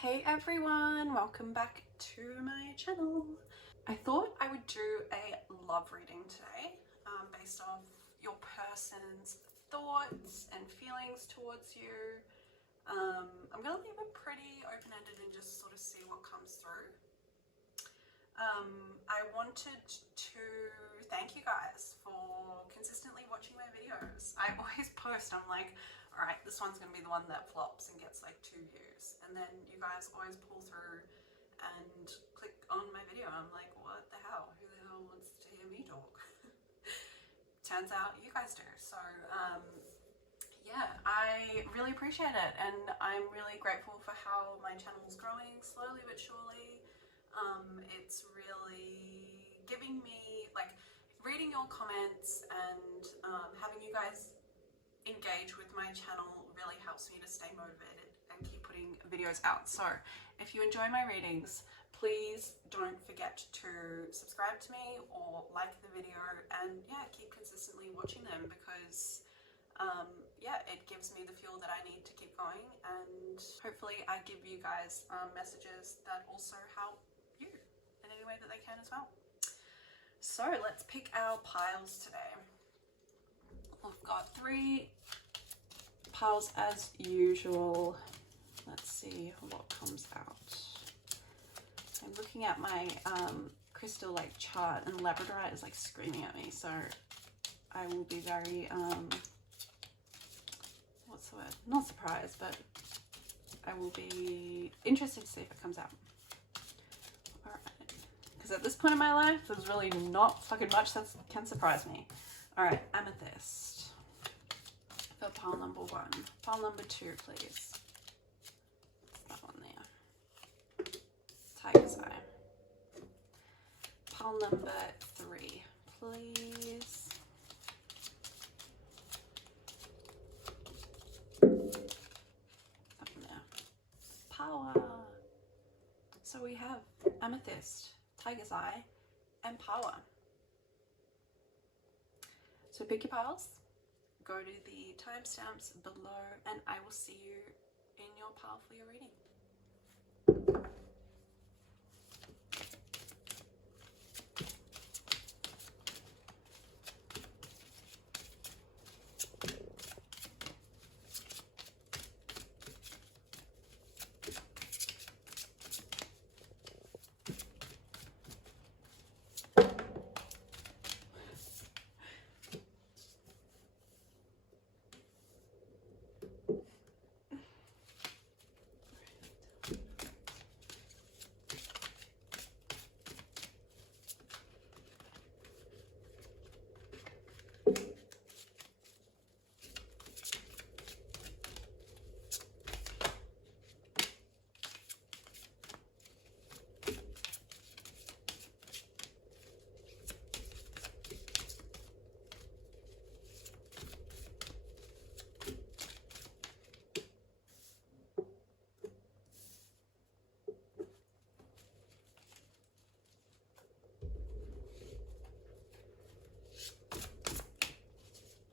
Hey everyone, welcome back to my channel. I thought I would do a love reading today based off your person's thoughts and feelings towards you. I'm going to leave it pretty open-ended and just sort of see what comes through. I wanted to thank you guys for consistently watching my videos. I always post, I'm like, all right, this one's going to be the one that flops and gets like 2 views. And then you guys always pull through and click on my video. I'm like, what the hell? Who the hell wants to hear me talk? Turns out you guys do. So, yeah, I really appreciate it. And I'm really grateful for how my channel's growing slowly but surely. It's really giving me, like, reading your comments and having you guys engage with my channel really helps me to stay motivated and keep putting videos out. So if you enjoy my readings, please don't forget to subscribe to me or like the video, and yeah, keep consistently watching them because yeah, it gives me the fuel that I need to keep going, and hopefully I give you guys messages that also help you in any way that they can as well. So let's pick our piles today. We've got 3 piles as usual. Let's see what comes out. I'm looking at my crystal like chart, and labradorite is like screaming at me, so I will be very what's the word, not surprised, but I will be interested to see if it comes out. All right, because at this point in my life there's really not fucking much that can surprise me. All right, Amethyst for pile number 1. Pile number 2, please. That one there. Tiger's Eye. Pile number 3, please. That one there. Pāua. So we have Amethyst, Tiger's Eye, and Pāua. So pick your piles, go to the timestamps below, and I will see you in your pile for your reading.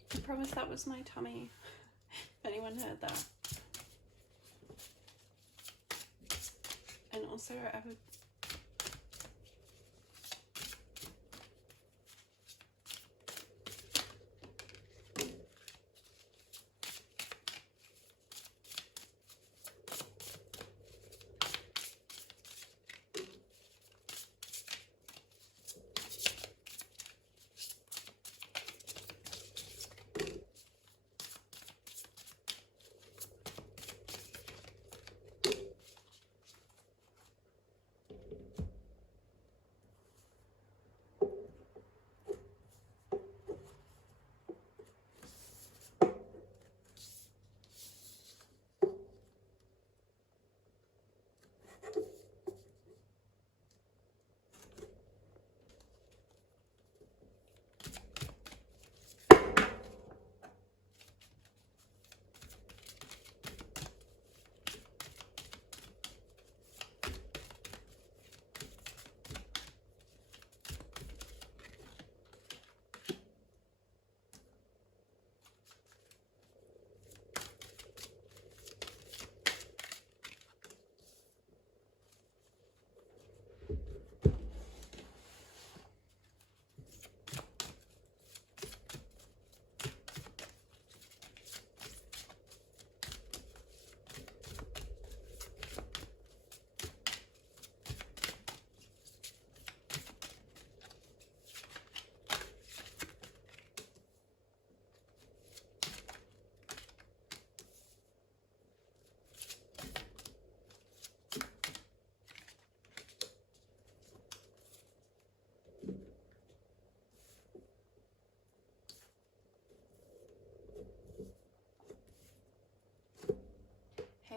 I promise that was my tummy, if anyone heard that. And also I would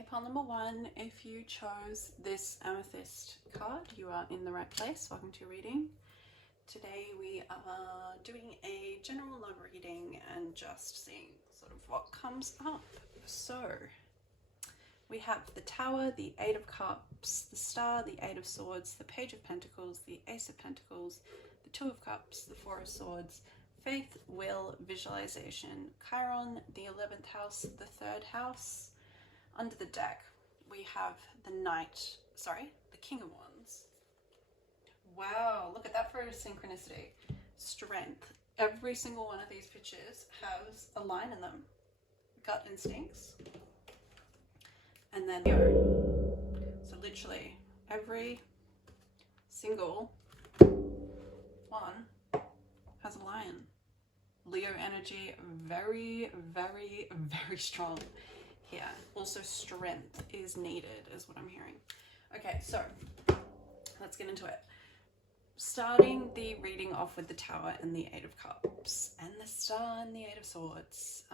Okay, pile number 1, if you chose this Amethyst card, you are in the right place. Welcome to your reading. Today we are doing a general love reading and just seeing sort of what comes up. So we have the Tower, the Eight of Cups, the Star, the Eight of Swords, the Page of Pentacles, the Ace of Pentacles, the Two of Cups, the Four of Swords, Faith, Will, Visualization, Chiron, the 11th house, the 3rd house. Under the deck, we have the King of Wands. Wow, look at that for synchronicity. Strength. Every single one of these pictures has a line in them. Gut instincts. And then, so literally every single one has a lion. Leo energy, very, very, very strong here. Also strength is needed is what I'm hearing. Okay, so let's get into it. Starting the reading off with the Tower and the Eight of Cups and the Star and the Eight of Swords.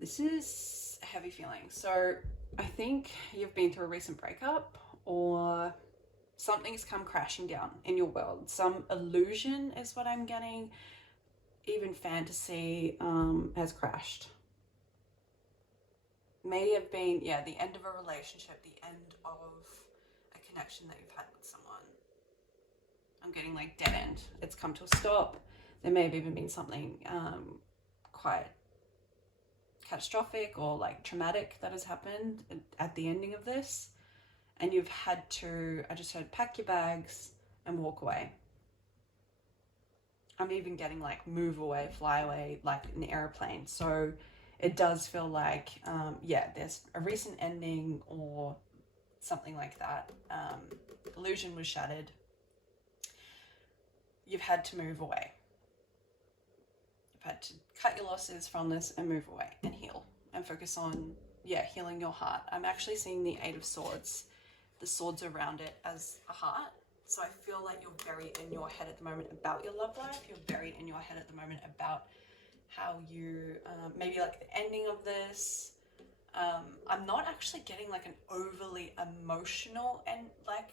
This is a heavy feeling. So I think you've been through a recent breakup, or something's come crashing down in your world. Some illusion is what I'm getting. Even fantasy has crashed. May have been, the end of a relationship, the end of a connection that you've had with someone. I'm getting like dead end. It's come to a stop. There may have even been something quite catastrophic or like traumatic that has happened at the ending of this. And you've had to, I just heard, pack your bags and walk away. I'm even getting like move away, fly away, like an airplane. So it does feel like, there's a recent ending or something like that. Illusion was shattered. You've had to move away. You've had to cut your losses from this and move away and heal and focus on, healing your heart. I'm actually seeing the Eight of Swords, the swords around it as a heart. So I feel like you're very in your head at the moment about your love life. You're very in your head at the moment about how you, maybe like the ending of this. I'm not actually getting like an overly emotional and like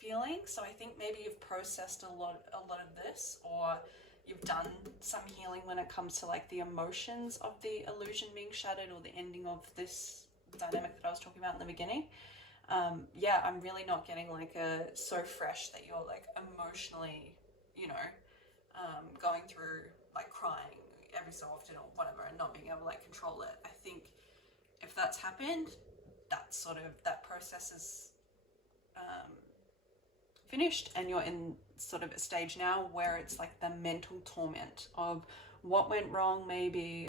feeling. So I think maybe you've processed a lot of this, or you've done some healing when it comes to like the emotions of the illusion being shattered or the ending of this dynamic that I was talking about in the beginning. I'm really not getting like so fresh that you're like emotionally, going through like crying every so often or whatever and not being able to like control it. I think if that's happened, that process is finished, and you're in sort of a stage now where it's like the mental torment of what went wrong maybe,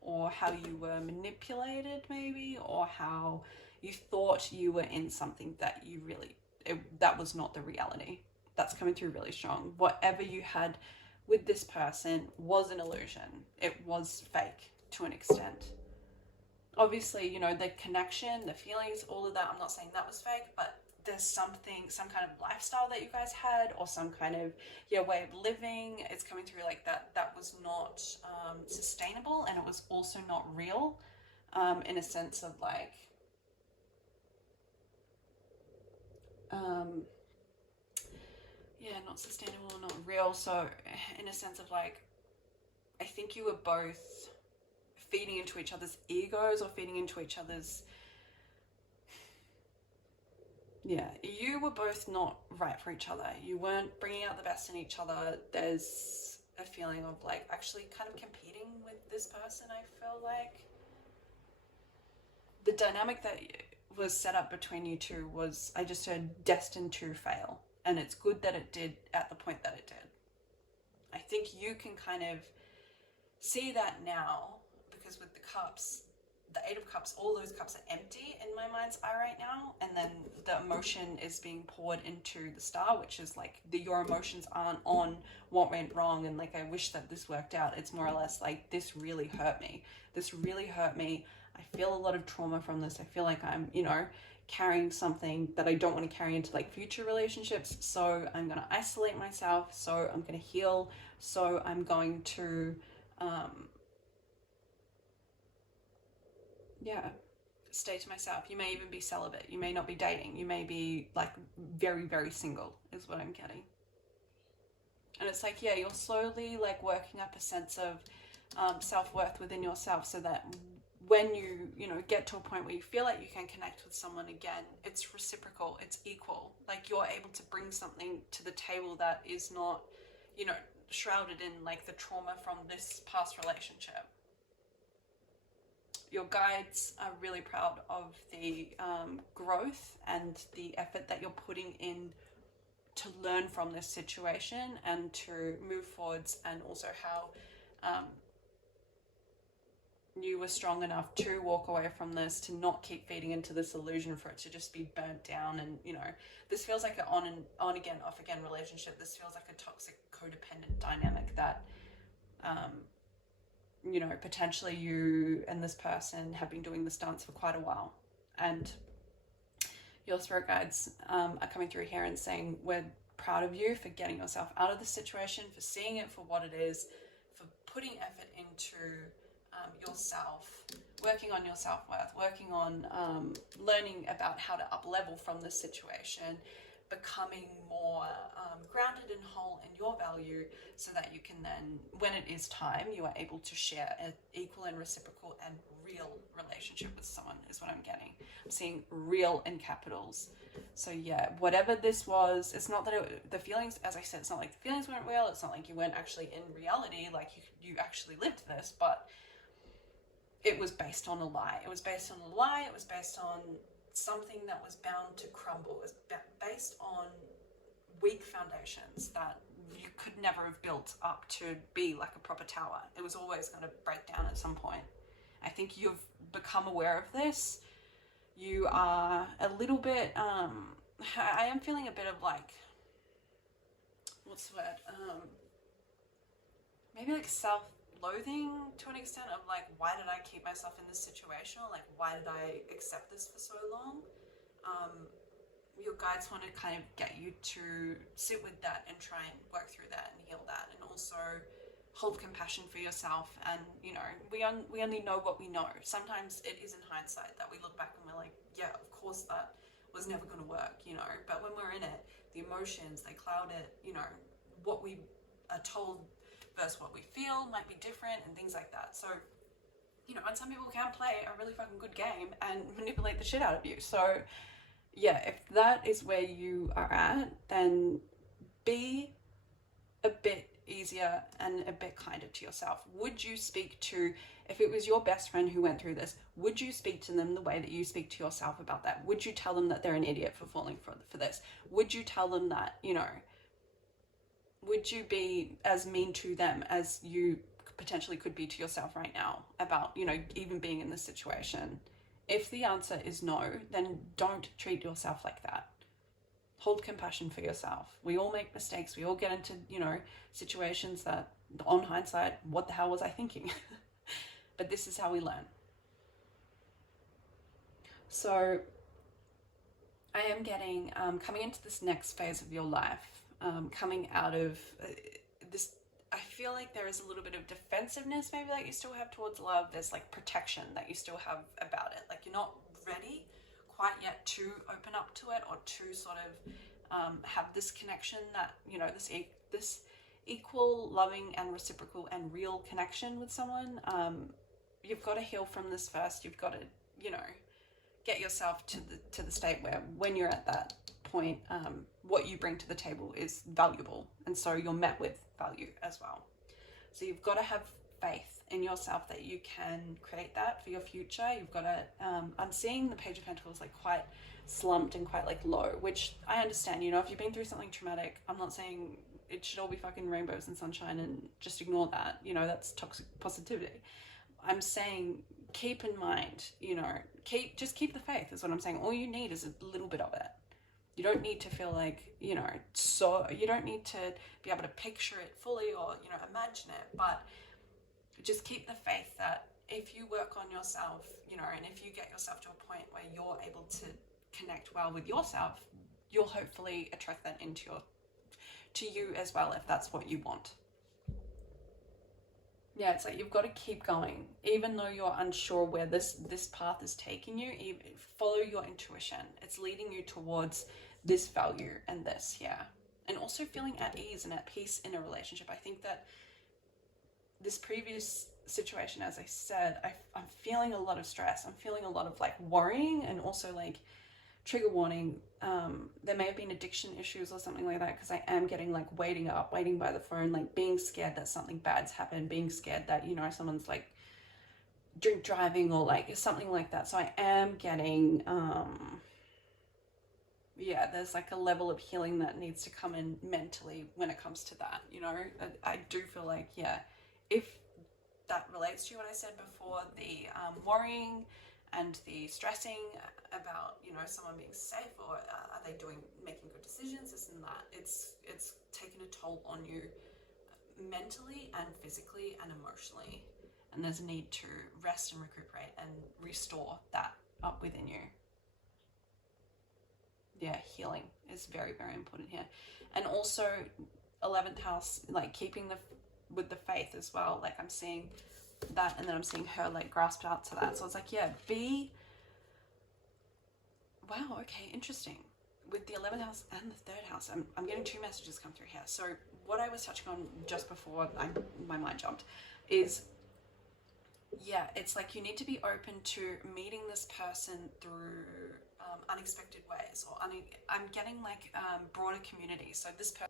or how you were manipulated maybe, or how you thought you were in something that that was not the reality. That's coming through really strong. Whatever you had with this person was an illusion. It was fake to an extent. Obviously, the connection, the feelings, all of that, I'm not saying that was fake, but there's some kind of lifestyle that you guys had, or some kind of way of living. It's coming through like that was not sustainable, and it was also not real, in a sense of like, not sustainable, not real. So in a sense of like, I think you were both feeding into each other's egos, or feeding into each other's, you were both not right for each other. You weren't bringing out the best in each other. There's a feeling of like actually kind of competing with this person. I feel like the dynamic that was set up between you two was, I just heard, destined to fail. And it's good that it did at the point that it did. I think you can kind of see that now, because with the cups, the Eight of Cups, all those cups are empty in my mind's eye right now. And then the emotion is being poured into the Star, which is like your emotions aren't on what went wrong and like, I wish that this worked out. It's more or less like, this really hurt me. This really hurt me. I feel a lot of trauma from this. I feel like I'm, carrying something that I don't want to carry into like future relationships. So I'm going to isolate myself. So I'm going to heal. 'Heal. So I'm going to yeah, stay to myself. You may even be celibate. You may not be dating. You may be like very, very single is what I'm getting. And it's like, yeah, you're slowly like working up a sense of self-worth within yourself, so that when you know, get to a point where you feel like you can connect with someone again, it's reciprocal, it's equal. Like you're able to bring something to the table that is not, you know, shrouded in like the trauma from this past relationship. Your guides are really proud of the growth and the effort that you're putting in to learn from this situation and to move forwards, and also how you were strong enough to walk away from this, to not keep feeding into this illusion for it to just be burnt down. And, you know, this feels like an on again, off again relationship. This feels like a toxic codependent dynamic that, you know, potentially you and this person have been doing this dance for quite a while. And your spirit guides are coming through here and saying, we're proud of you for getting yourself out of the situation, for seeing it for what it is, for putting effort into yourself, working on your self-worth, working on learning about how to up-level from this situation, becoming more grounded and whole in your value, so that you can then, when it is time, you are able to share an equal and reciprocal and real relationship with someone, is what I'm getting. I'm seeing real in capitals. So yeah, whatever this was, it's not that the feelings, as I said, it's not like the feelings weren't real, it's not like you weren't actually in reality, like you actually lived this, but it was based on a lie. It was based on a lie, it was based on something that was bound to crumble. It was based on weak foundations that you could never have built up to be like a proper tower. It was always going to break down at some point. I think you've become aware of this. You are a little bit, I am feeling a bit of like, what's the word? Maybe like self-loathing to an extent of like, why did I keep myself in this situation? Or like, why did I accept this for so long? Your guides want to kind of get you to sit with that and try and work through that and heal that, and also hold compassion for yourself. And, you know, we only know what we know. Sometimes it is in hindsight that we look back and we're like, yeah, of course that was never going to work, you know. But when we're in it, the emotions, they cloud it, you know, what we are told versus what we feel might be different and things like that. So, you know, and some people can play a really fucking good game and manipulate the shit out of you. So yeah, if that is where you are at, then be a bit easier and a bit kinder to yourself. Would you speak to, if it was your best friend who went through this, would you speak to them the way that you speak to yourself about that? Would you tell them that they're an idiot for falling for this? Would you tell them that, you know, would you be as mean to them as you potentially could be to yourself right now about, you know, even being in this situation? If the answer is no, then don't treat yourself like that. Hold compassion for yourself. We all make mistakes. We all get into, you know, situations that, on hindsight, what the hell was I thinking? But this is how we learn. So I am getting, coming into this next phase of your life, coming out of this, I feel like there is a little bit of defensiveness maybe that you still have towards love. There's like protection that you still have about it. Like you're not ready quite yet to open up to it, or to sort of have this connection that, you know, this equal, loving and reciprocal and real connection with someone. You've got to heal from this first. You've got to, you know, get yourself to the state where when you're at that point, what you bring to the table is valuable, and so you're met with value as well. So you've got to have faith in yourself that you can create that for your future. You've got to, I'm seeing the Page of Pentacles like quite slumped and quite like low, which I understand. You know, if you've been through something traumatic, I'm not saying it should all be fucking rainbows and sunshine and just ignore that, you know, that's toxic positivity. I'm saying keep in mind, you know, just keep the faith is what I'm saying. All you need is a little bit of it. You don't need to feel like, you know, so you don't need to be able to picture it fully or, you know, imagine it, but just keep the faith that if you work on yourself, you know, and if you get yourself to a point where you're able to connect well with yourself, you'll hopefully attract that to you as well, if that's what you want. yeah, it's like you've got to keep going, even though you're unsure where this path is taking you. Even follow your intuition. It's leading you towards this value and this, yeah. And also feeling at ease and at peace in a relationship. I think that this previous situation, as I said, I'm feeling a lot of stress. I'm feeling a lot of like worrying, and also like, trigger warning, there may have been addiction issues or something like that, because I am getting like waiting by the phone, like being scared that something bad's happened, being scared that, you know, someone's like drink driving or like something like that. So I am getting, yeah, there's like a level of healing that needs to come in mentally when it comes to that, you know. I do feel like, yeah, if that relates to what I said before, the worrying and the stressing about, you know, someone being safe, or are they making good decisions, this and that, it's taken a toll on you mentally and physically and emotionally, and there's a need to rest and recuperate and restore that up within you. Yeah, healing is very, very important here. And also 11th house, like keeping with the faith as well. Like I'm seeing that, and then I'm seeing her like grasped out to that. So it's like, yeah, wow, okay, interesting. With the 11th house and the 3rd house, I'm getting 2 messages come through here. So what I was touching on just before my mind jumped is, yeah, it's like you need to be open to meeting this person through unexpected ways, or I'm getting like broader community. So this person,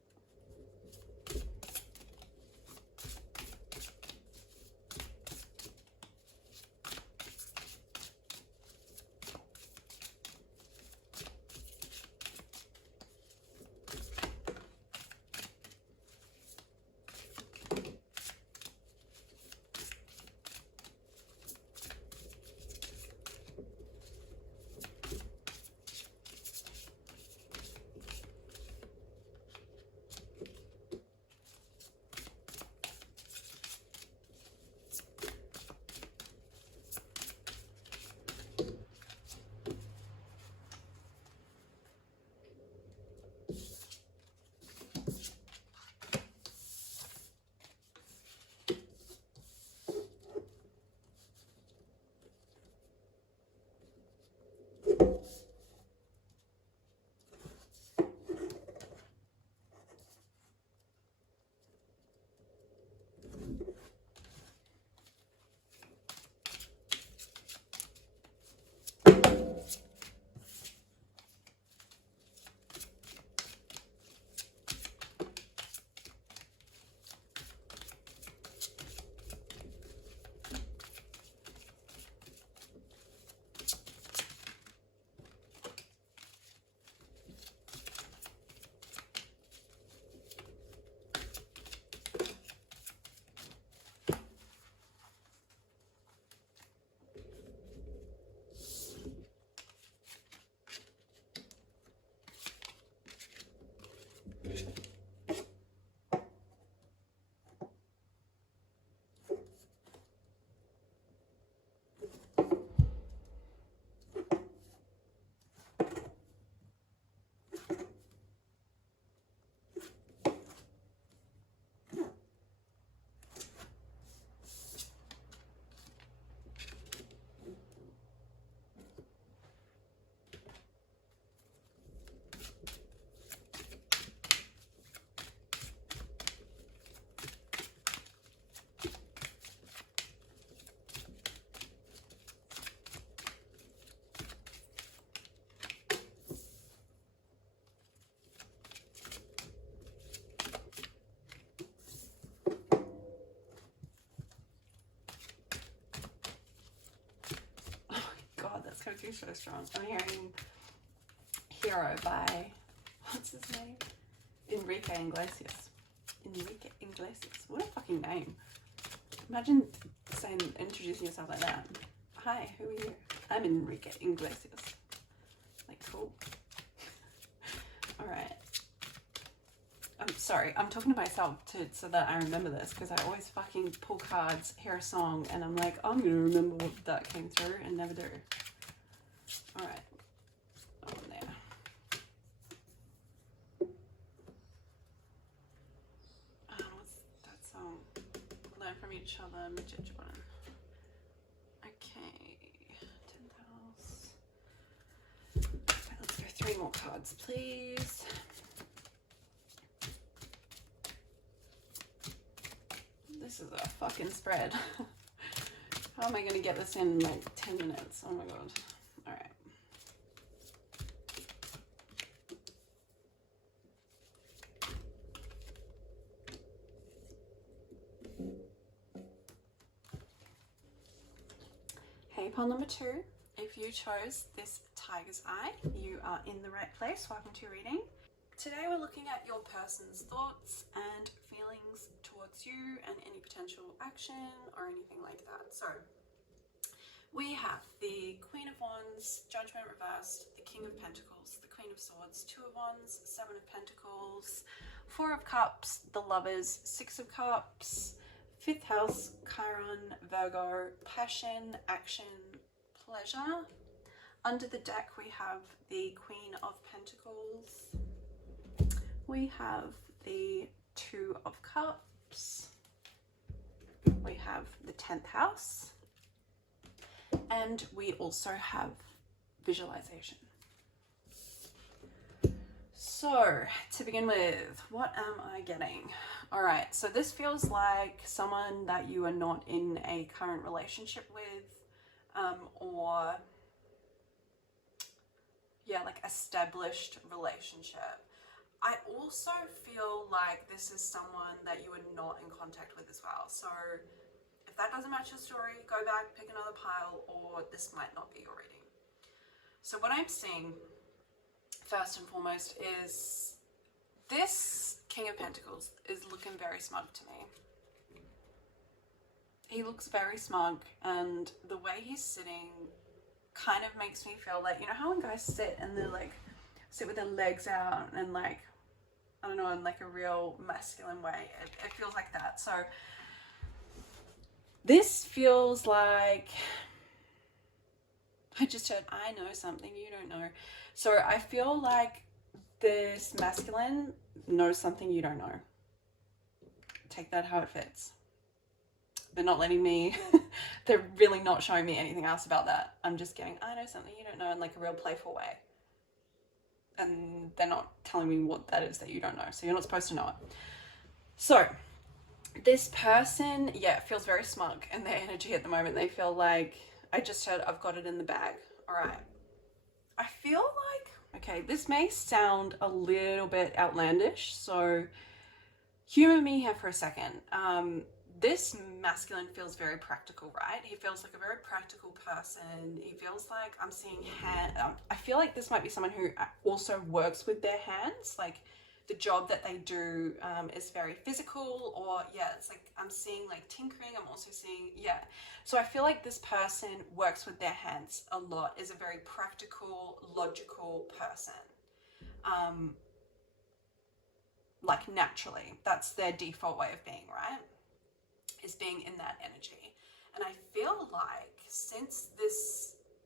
coaching so strong. I'm hearing Hero by, what's his name? Enrique Iglesias. Enrique Iglesias. What a fucking name. Imagine introducing yourself like that. Hi, who are you? I'm Enrique Iglesias. Like, cool. Alright. I'm sorry, I'm talking to myself so that I remember this, because I always fucking pull cards, hear a song, and I'm like, I'm gonna remember what that came through, and never do. Alright. On there. What's that song? learn from each other. Okay, 10th house. Okay, let's go 3 more cards, please. This is a fucking spread. How am I going to get this in like 10 minutes? Oh my god. All right. Hey, pile number 2. If you chose this tiger's eye, you are in the right place. Welcome to your reading. Today we're looking at your person's thoughts and feelings towards you and any potential action or anything like that. So we have the Queen of Wands, Judgment reversed, the King of Pentacles, the Queen of Swords, 2 of Wands, 7 of Pentacles, 4 of Cups, the Lovers, 6 of Cups, 5th house, Chiron, Virgo, passion, action, pleasure. Under the deck we have the Queen of Pentacles. We have the 2 of Cups. We have the 10th house. And we also have visualization. So, to begin with, what am I getting? Alright, so this feels like someone that you are not in a current relationship with, or, yeah, like established relationship. I also feel like this is someone that you are not in contact with as well. So, if that doesn't match your story, go back, pick another pile, or this might not be your reading. So what I'm seeing, first and foremost, is this King of Pentacles is looking very smug to me. He looks very smug, and the way he's sitting kind of makes me feel like, you know how when guys sit and they're like, sit with their legs out and like, I don't know, in like a real masculine way. It feels like that. So this feels like, I just heard, I know something you don't know. So I feel like this masculine knows something you don't know. Take that how it fits. They're not letting me, they're really not showing me anything else about that. I'm just getting, I know something you don't know, in like a real playful way. And they're not telling me what that is that you don't know. So you're not supposed to know it. So this person, yeah, feels very smug in their energy at the moment. They feel like, I just heard, I've got it in the bag. All right. I feel like, okay, this may sound a little bit outlandish. So humor me here for a second. This masculine feels very practical, right? He feels like a very practical person. He feels like I'm seeing I feel like this might be someone who also works with their hands. Like the job that they do is very physical, or yeah, it's like I'm seeing like tinkering. I'm also seeing, yeah. So I feel like this person works with their hands a lot, is a very practical, logical person. Like naturally, that's their default way of being, right? Is being in that energy. And I feel like since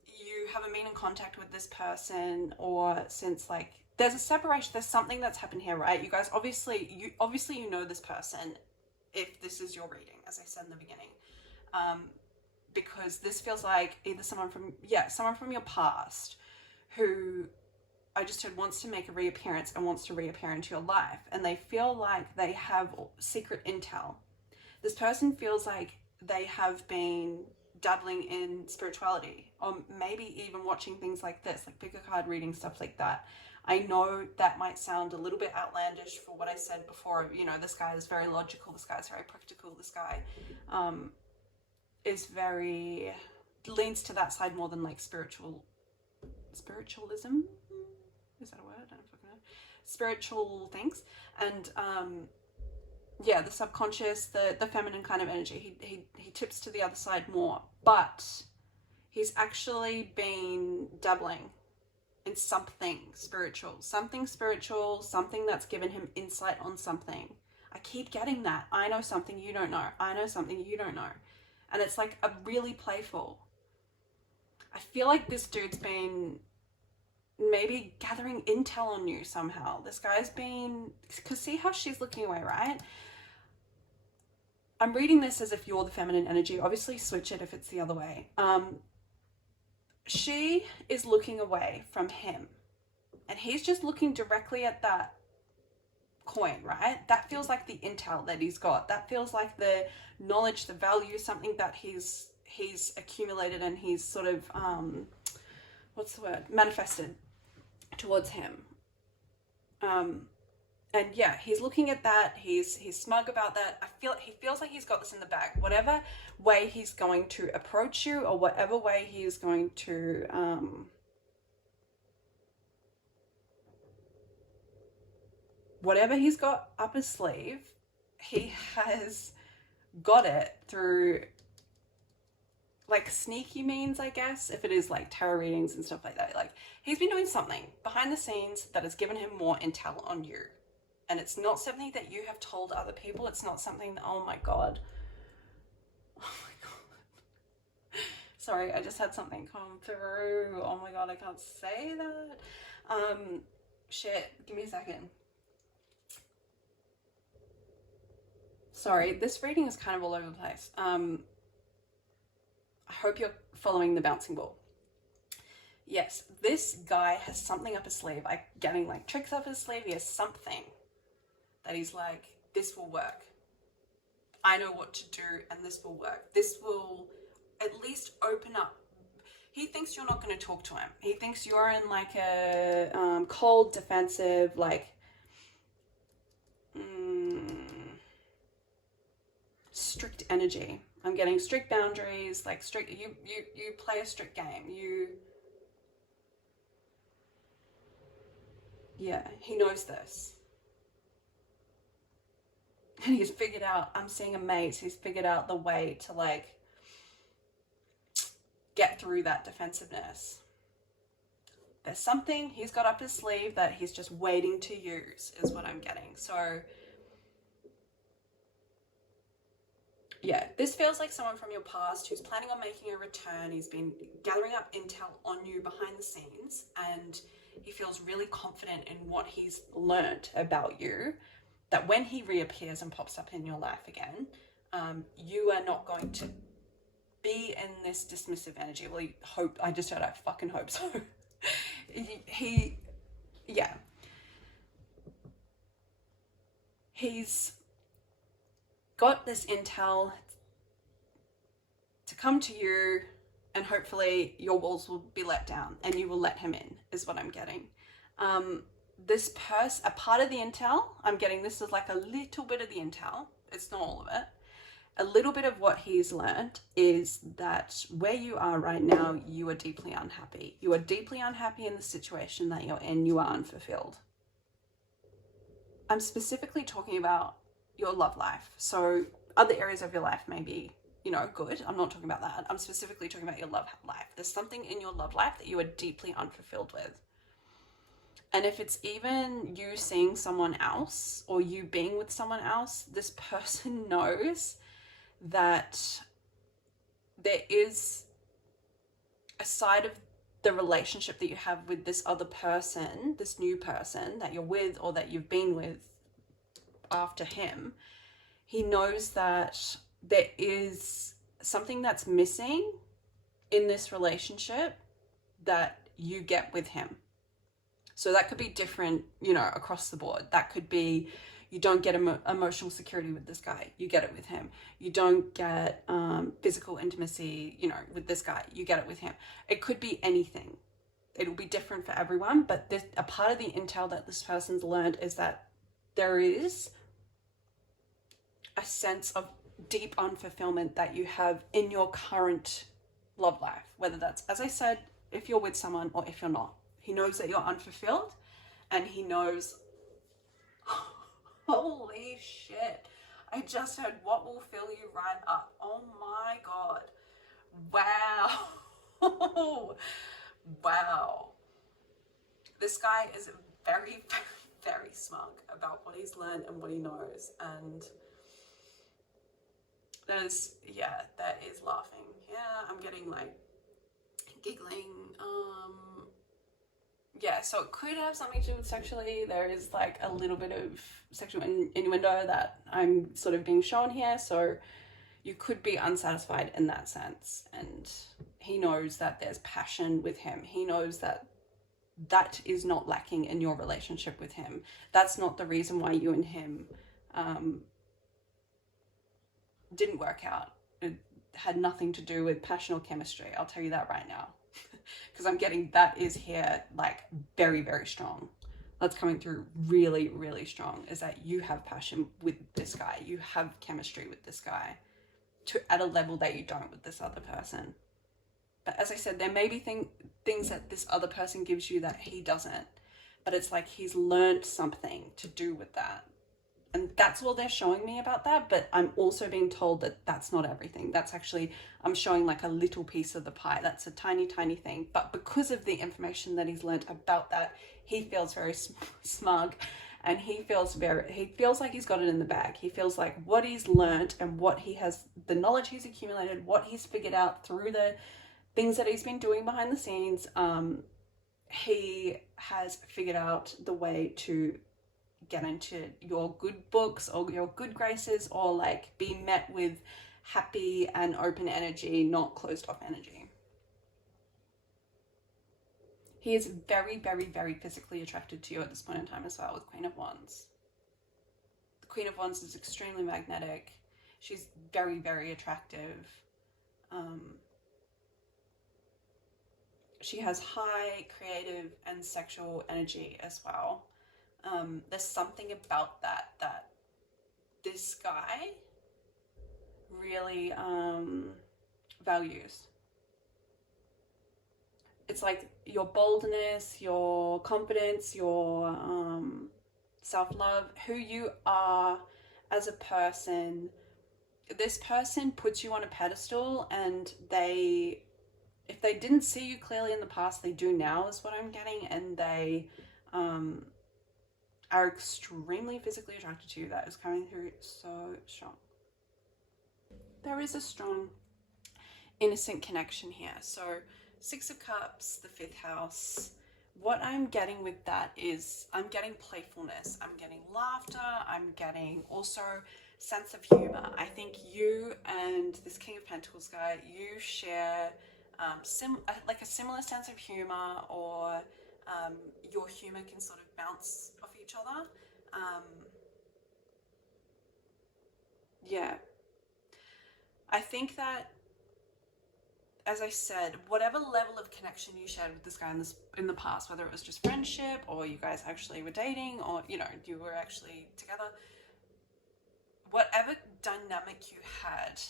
you haven't been in contact with this person, or since like there's a separation, there's something that's happened here, right? You guys obviously you know this person if this is your reading, as I said in the beginning, because this feels like either someone from your past who I just heard wants to make a reappearance and wants to reappear into your life, and they feel like they have secret intel. This person feels like they have been dabbling in spirituality, or maybe even watching things like this, like pick a card reading, stuff like that. I know that might sound a little bit outlandish for what I said before. You know, this guy is very logical, this guy is very practical, this guy is very, leans to that side more than like spiritualism. Is that a word? I don't fucking know. Spiritual things. And yeah, the subconscious, the feminine kind of energy. He tips to the other side more, but he's actually been dabbling in something spiritual, something that's given him insight on something. I keep getting that. I know something you don't know. I know something you don't know. And it's like a really playful. I feel like this dude's been maybe gathering intel on you somehow. This guy's been, because see how she's looking away, right? I'm reading this as if you're the feminine energy. Obviously switch it if it's the other way. She is looking away from him and he's just looking directly at that coin, right? That feels like the intel that he's got. That feels like the knowledge, the value, something that he's accumulated and he's sort of what's the word, manifested towards him. And yeah, he's looking at that. He's smug about that. He feels like he's got this in the bag. Whatever way he's going to approach you, or whatever way he is going to whatever he's got up his sleeve, he has got it through like sneaky means, I guess, if it is like tarot readings and stuff like that. Like he's been doing something behind the scenes that has given him more intel on you. And it's not something that you have told other people. It's not something that, oh my God. Oh my God. Sorry, I just had something come through. Oh my God, I can't say that. Shit, give me a second. Sorry, this reading is kind of all over the place. I hope you're following the bouncing ball. Yes, this guy has something up his sleeve. I'm getting like tricks up his sleeve. He has something that he's like, this will work. I know what to do and this will work. This will at least open up. He thinks you're not going to talk to him. He thinks you're in like a cold, defensive, like strict energy. I'm getting strict boundaries, like strict, you play a strict game. Yeah, he knows this. And he's figured out, I'm seeing a maze, he's figured out the way to like get through that defensiveness. There's something he's got up his sleeve that he's just waiting to use, is what I'm getting. So yeah, this feels like someone from your past who's planning on making a return. He's been gathering up intel on you behind the scenes and he feels really confident in what he's learned about you, that when he reappears and pops up in your life again, you are not going to be in this dismissive energy. Well, I fucking hope so. Yeah. He's got this intel to come to you and hopefully your walls will be let down and you will let him in, is what I'm getting. This a part of the intel, I'm getting this is like a little bit of the intel. It's not all of it. A little bit of what he's learned is that where you are right now, you are deeply unhappy. You are deeply unhappy in the situation that you're in. You are unfulfilled. I'm specifically talking about your love life. So other areas of your life may be, good. I'm not talking about that. I'm specifically talking about your love life. There's something in your love life that you are deeply unfulfilled with. And if it's even you seeing someone else or you being with someone else, this person knows that there is a side of the relationship that you have with this other person, this new person that you're with or that you've been with after him. He knows that there is something that's missing in this relationship that you get with him. So that could be different, across the board. That could be you don't get emotional security with this guy. You get it with him. You don't get physical intimacy, with this guy. You get it with him. It could be anything. It'll be different for everyone. But a part of the intel that this person's learned is that there is a sense of deep unfulfillment that you have in your current love life. Whether that's, as I said, if you're with someone or if you're not. He knows that you're unfulfilled and he knows, holy shit, I just heard what will fill you right up. Oh my God. Wow. Wow. This guy is very, very smug about what he's learned and what he knows. And that is laughing. Yeah, I'm getting like giggling. yeah, so it could have something to do with sexually. There is like a little bit of sexual innuendo that I'm sort of being shown here. So you could be unsatisfied in that sense. And he knows that there's passion with him. He knows that that is not lacking in your relationship with him. That's not the reason why you and him didn't work out. It had nothing to do with passion or chemistry. I'll tell you that right now. Because I'm getting that is here like very, very strong. That's coming through really, really strong, is that you have passion with this guy. You have chemistry with this guy at a level that you don't with this other person. But as I said, there may be things that this other person gives you that he doesn't. But it's like he's learned something to do with that. And that's all they're showing me about that. But I'm also being told that that's not everything. That's actually, I'm showing like a little piece of the pie. That's a tiny, tiny thing. But because of the information that he's learned about that, he feels very smug. And he feels like he's got it in the bag. He feels like what he's learned and what he has, the knowledge he's accumulated, what he's figured out through the things that he's been doing behind the scenes, he has figured out the way to get into your good books or your good graces, or like be met with happy and open energy, not closed off energy. He is very, very, very physically attracted to you at this point in time as well, with Queen of Wands. The Queen of Wands is extremely magnetic. She's very, very attractive. She has high creative and sexual energy as well. There's something about that this guy really values. It's like your boldness, your confidence, your self-love, who you are as a person. This person puts you on a pedestal, and if they didn't see you clearly in the past, they do now, is what I'm getting. And they are extremely physically attracted to you. That is coming through so strong. There is a strong innocent connection here. So 6 of Cups, the 5th house. What I'm getting with that is I'm getting playfulness. I'm getting laughter. I'm getting also sense of humor. I think you and this King of Pentacles guy, you share like a similar sense of humor, or your humor can sort of bounce off each other. Yeah. I think that, as I said, whatever level of connection you shared with this guy in the past, whether it was just friendship, or you guys actually were dating, or, you know, you were actually together, whatever dynamic you had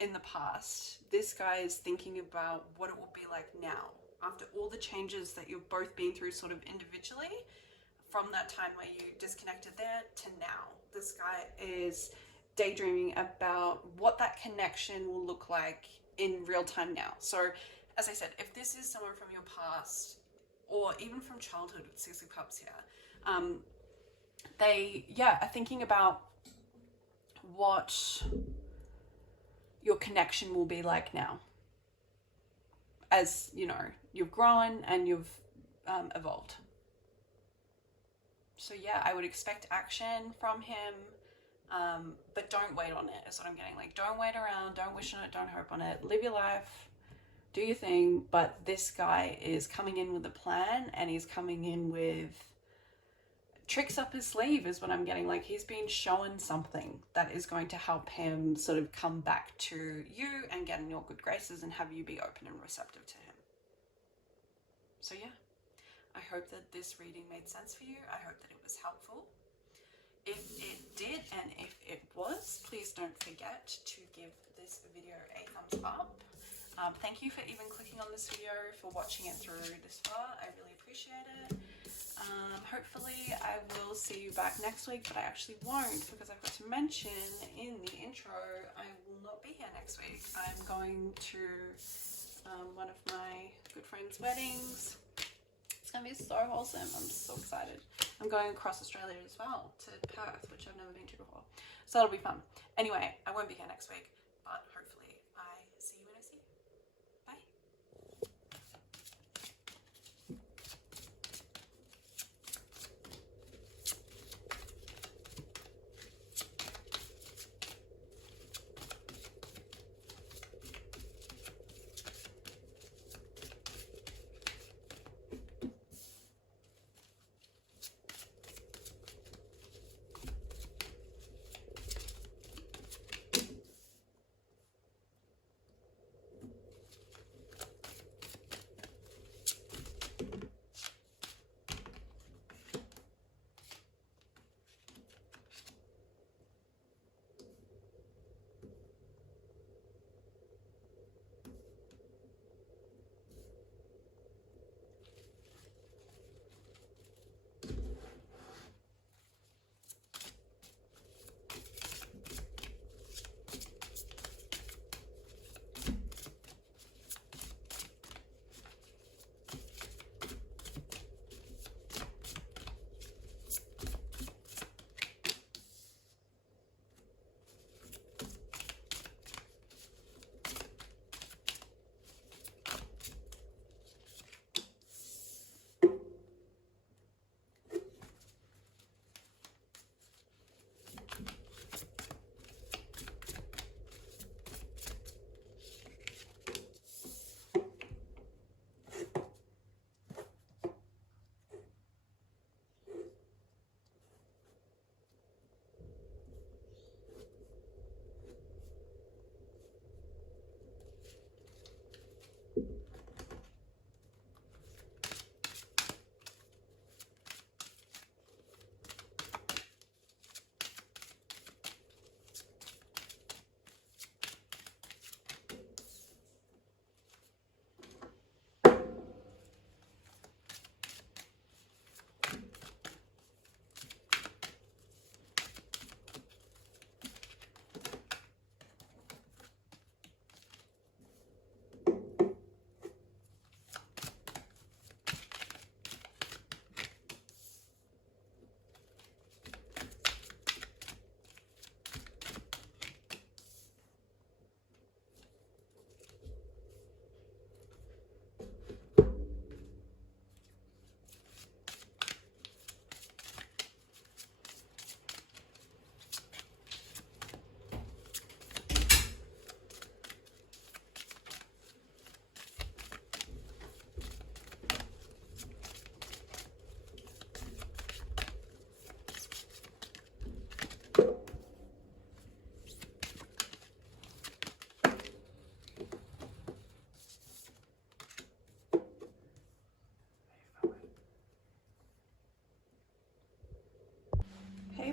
in the past, this guy is thinking about what it will be like now, after all the changes that you've both been through sort of individually, from that time where you disconnected there to now. This guy is daydreaming about what that connection will look like in real time now. So as I said, if this is someone from your past, or even from childhood with 6 of Cups here, they are thinking about what your connection will be like now, as you know, you've grown and you've evolved. So yeah, I would expect action from him, but don't wait on it, is what I'm getting. Like, don't wait around, don't wish on it, don't hope on it. Live your life, do your thing. But this guy is coming in with a plan, and he's coming in with tricks up his sleeve, is what I'm getting. Like, he's been shown something that is going to help him sort of come back to you and get in your good graces and have you be open and receptive to him. So yeah, I hope that this reading made sense for you. I hope that it was helpful. If it did, and if it was, please don't forget to give this video a thumbs up. Thank you for even clicking on this video, for watching it through this far. I really appreciate it. Hopefully I will see you back next week, but I actually won't, because I've got to mention in the intro I will not be here next week. I'm going to one of my good friend's weddings. It's going to be so wholesome. I'm so excited. I'm going across Australia as well, to Perth, which I've never been to before. So that'll be fun. Anyway, I won't be here next week, but hopefully I see you when I see you. Bye.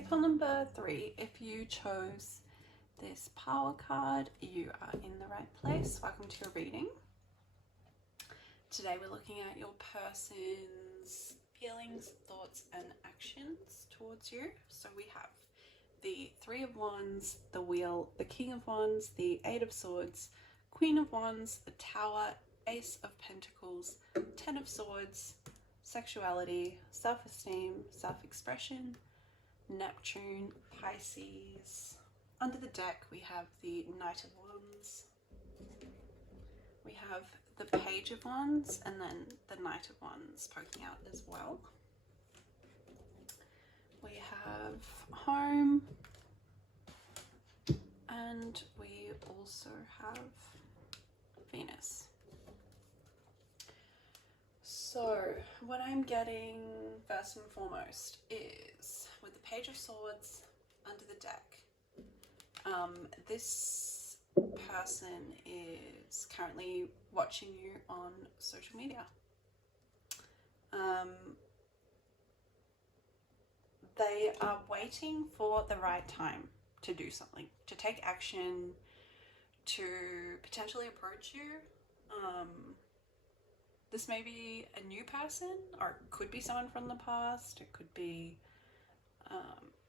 pile number 3, if you chose this Pāua card, you are in the right place. Welcome to your reading. Today we're looking at your person's feelings, thoughts and actions towards you. So we have the 3 of Wands, the Wheel, the King of Wands, the 8 of Swords, Queen of Wands, the Tower, Ace of Pentacles, 10 of Swords, sexuality, self-esteem, self-expression, Neptune, Pisces. Under the deck we have the Knight of Wands, we have the Page of Wands, and then the Knight of Wands poking out as well. We have home, and we also have Venus. So what I'm getting first and foremost is with the Page of Swords under the deck, this person is currently watching you on social media. They are waiting for the right time to do something, to take action, to potentially approach you. This may be a new person, or it could be someone from the past. It could be,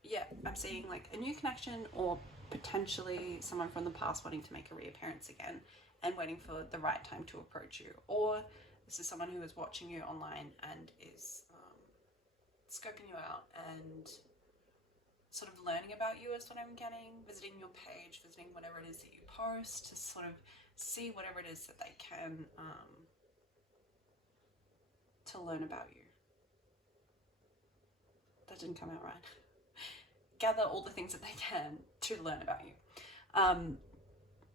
yeah, I'm seeing like a new connection, or potentially someone from the past wanting to make a reappearance again and waiting for the right time to approach you. Or this is someone who is watching you online and is scoping you out and sort of learning about you is what I'm getting, visiting your page, visiting whatever it is that you post to sort of see whatever it is that they can to learn about you. That didn't come out right. Gather all the things that they can to learn about you.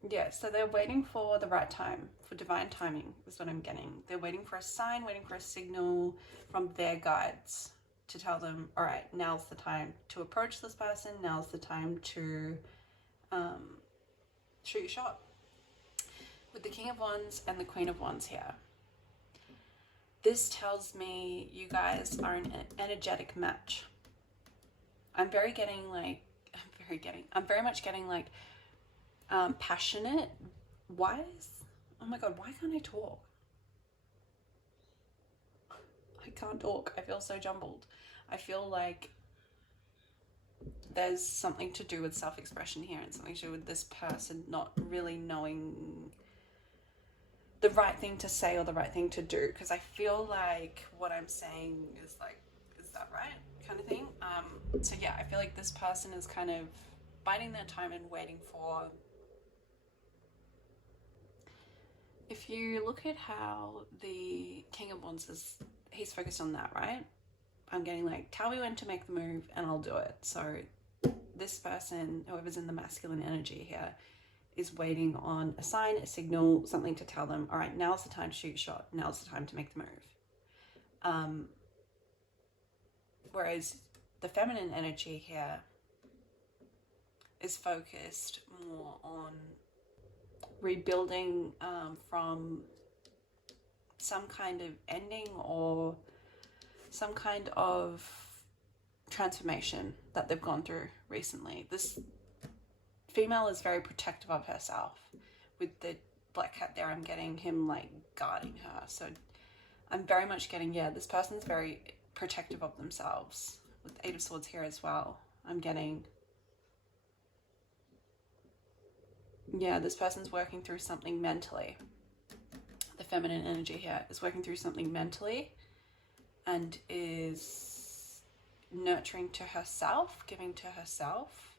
Yeah, so they're waiting for the right time, for divine timing is what I'm getting. They're waiting for a sign, waiting for a signal from their guides to tell them, all right, now's the time to approach this person. Now's the time to shoot your shot. With the King of Wands and the Queen of Wands here, this tells me you guys are an energetic match. I'm very much getting like passionate, wise. Oh my god, why can't I talk? I can't talk. I feel so jumbled. I feel like there's something to do with self-expression here, and something to do with this person not really knowing the right thing to say or the right thing to do, because I feel like what I'm saying is like, is that right, kind of thing. So yeah, I feel like this person is kind of biding their time and waiting for. If you look at how the King of Wands is, he's focused on that, right? I'm getting like, tell me when to make the move and I'll do it. So this person, whoever's in the masculine energy here, is waiting on a sign, a signal, something to tell them, all right, now's the time to shoot your shot. Now's the time to make the move. Whereas the feminine energy here is focused more on rebuilding from some kind of ending or some kind of transformation that they've gone through recently. This female is very protective of herself. With the black cat there, I'm getting him like guarding her. So I'm very much getting, yeah, this person's very protective of themselves. With the 8 of Swords here as well, I'm getting, yeah, this person's working through something mentally. The feminine energy here is working through something mentally and is nurturing to herself, giving to herself.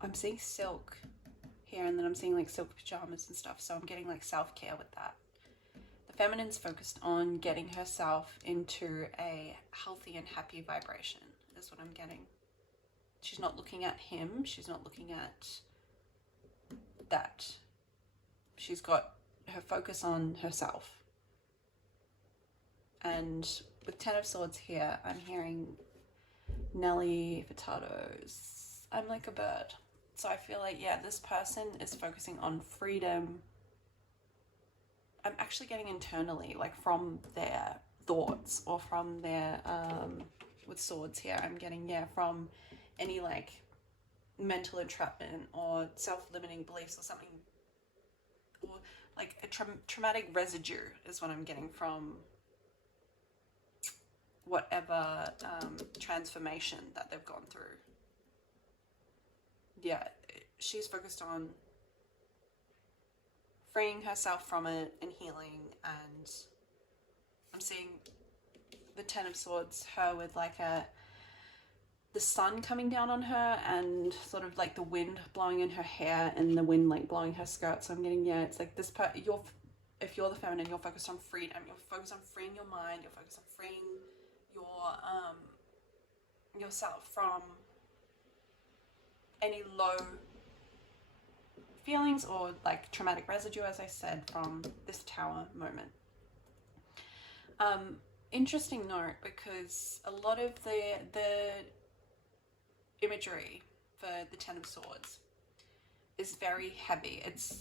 I'm seeing silk here, and then I'm seeing like silk pajamas and stuff, so I'm getting like self-care with that. The feminine's focused on getting herself into a healthy and happy vibration is what I'm getting. She's not looking at him, she's not looking at that. She's got her focus on herself. And with 10 of Swords here, I'm hearing Nelly Furtado's I'm Like a Bird. So I feel like, yeah, this person is focusing on freedom I'm actually getting internally, like from their thoughts or from their, with swords here, I'm getting, yeah, from any like mental entrapment or self-limiting beliefs or something, or like a traumatic residue is what I'm getting from whatever transformation that they've gone through. Yeah, she's focused on freeing herself from it and healing, and I'm seeing the Ten of Swords, her with like the sun coming down on her and sort of like the wind blowing in her hair and the wind like blowing her skirt. So I'm getting, yeah, it's like this if you're the feminine, you're focused on freedom, you're focused on freeing your mind, you're focused on freeing yourself from any low feelings or like traumatic residue, as I said, from this Tower moment. Interesting note, because a lot of the imagery for the Ten of Swords is very heavy. It's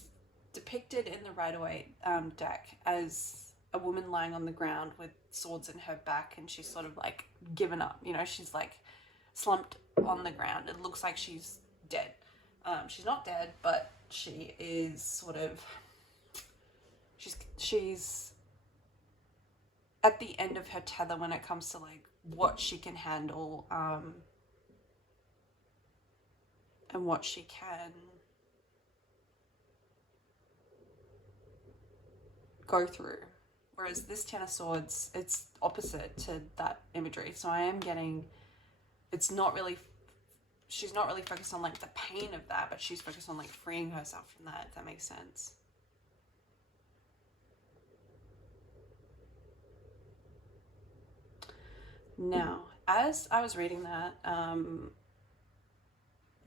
depicted in the Rider-Waite deck as a woman lying on the ground with swords in her back, and she's sort of like given up, you know, she's like slumped on the ground. It looks like she's dead. She's not dead, but she is sort of, she's at the end of her tether when it comes to like what she can handle, and what she can go through. Whereas this Ten of Swords, it's opposite to that imagery. So I am getting, it's not really, she's not really focused on like the pain of that, but she's focused on like freeing herself from that, if that makes sense. Now, as I was reading that,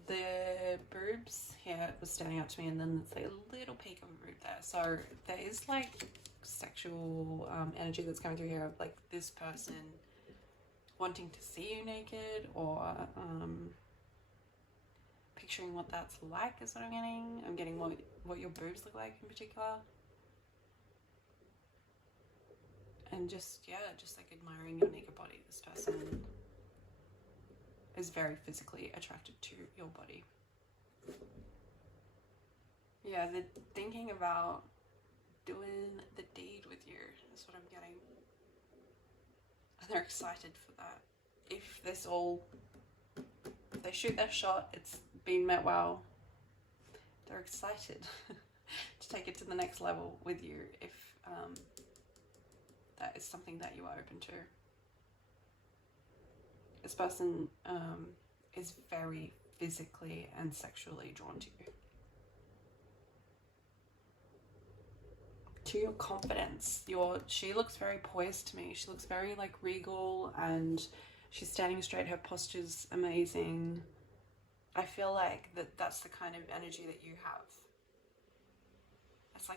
the boobs here was standing up to me, and then there's like a little peek of a boob there. So there is like sexual energy that's coming through here of like this person wanting to see you naked, or picturing what that's like is what I'm getting. I'm getting what your boobs look like in particular. And just, yeah, just like admiring your naked body. This person is very physically attracted to your body. Yeah, they're thinking about doing the deed with you is what I'm getting. And they're excited for that. If they shoot their shot, it's been met well, they're excited to take it to the next level with you, if that is something that you are open to. This person is very physically and sexually drawn to you. To your confidence. She looks very poised to me. She looks very like regal, and she's standing straight. Her posture's amazing. I feel like that's the kind of energy that you have. It's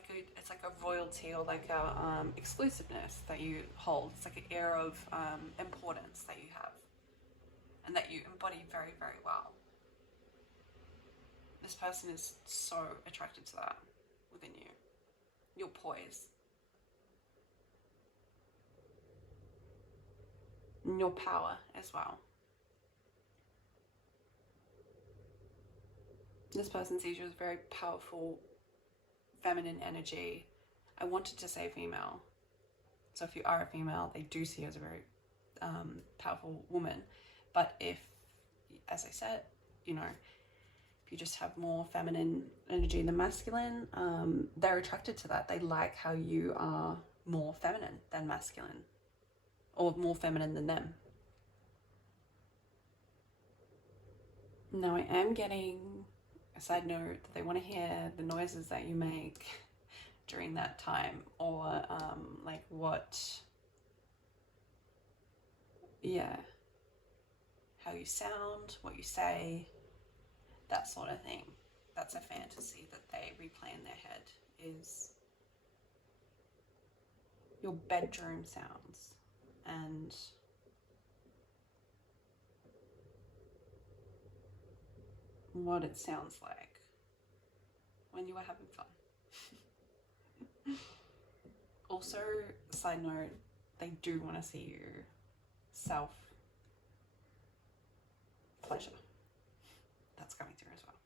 like a royalty, or like a exclusiveness that you hold. It's like an air of importance that you have, and that you embody very, very well. This person is so attracted to that within you. Your poise. And your power as well. This person sees you as very powerful, feminine energy. I wanted to say female. So if you are a female, they do see you as a very powerful woman. But if, as I said, you know, if you just have more feminine energy than masculine, they're attracted to that. They like how you are more feminine than masculine, or more feminine than them. Now I am getting a side note that they want to hear the noises that you make during that time, or like how you sound, what you say, that sort of thing. That's a fantasy that they replay in their head, is your bedroom sounds and what it sounds like when you were having fun. Also, side note, they do want to see you self pleasure. That's coming through as well.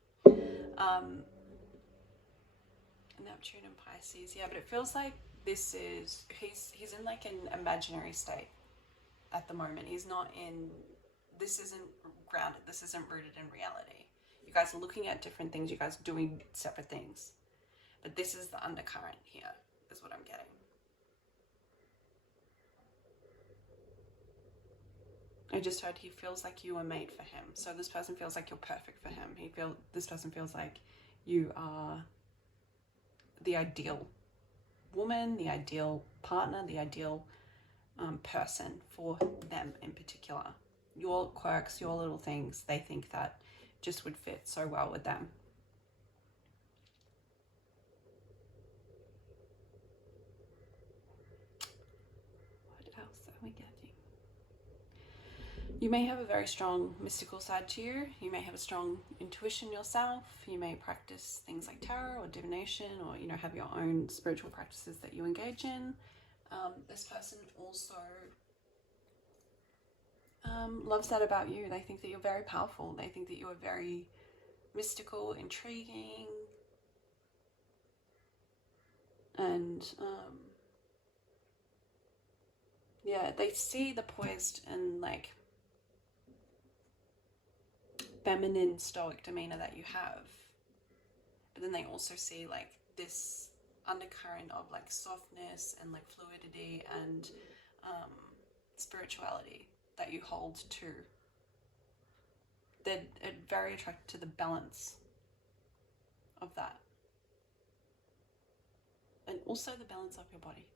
Neptune and Pisces, yeah, but it feels like this is, he's in like an imaginary state at the moment. He's not in, this isn't grounded, this isn't rooted in reality. You guys are looking at different things, you guys are doing separate things, but this is the undercurrent here, is what I'm getting. I just heard he feels like you were made for him. So this person feels like you're perfect for him. This person feels like you are the ideal woman, the ideal partner, the ideal person for them in particular. Your quirks, your little things, they think that just would fit so well with them. What else are we getting? You may have a very strong mystical side to you. You may have a strong intuition yourself. You may practice things like tarot or divination, or, you know, have your own spiritual practices that you engage in. This person also loves that about you. They think that you're very powerful. They think that you are very mystical, intriguing, and yeah, they see the poised and like feminine stoic demeanor that you have, but then they also see like this undercurrent of like softness and like fluidity and spirituality that you hold to. They're very attracted to the balance of that, and also the balance of your body.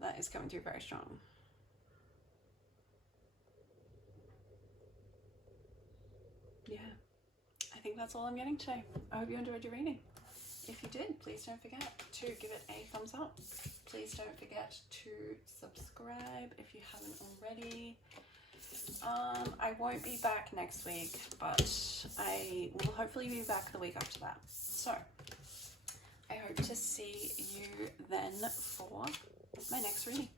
That is coming through very strong. Yeah, I think that's all I'm getting today. I hope you enjoyed your reading. If you did, please don't forget to give it a thumbs up. Please don't forget to subscribe if you haven't already. I won't be back next week, but I will hopefully be back the week after that. So I hope to see you then for my next reading.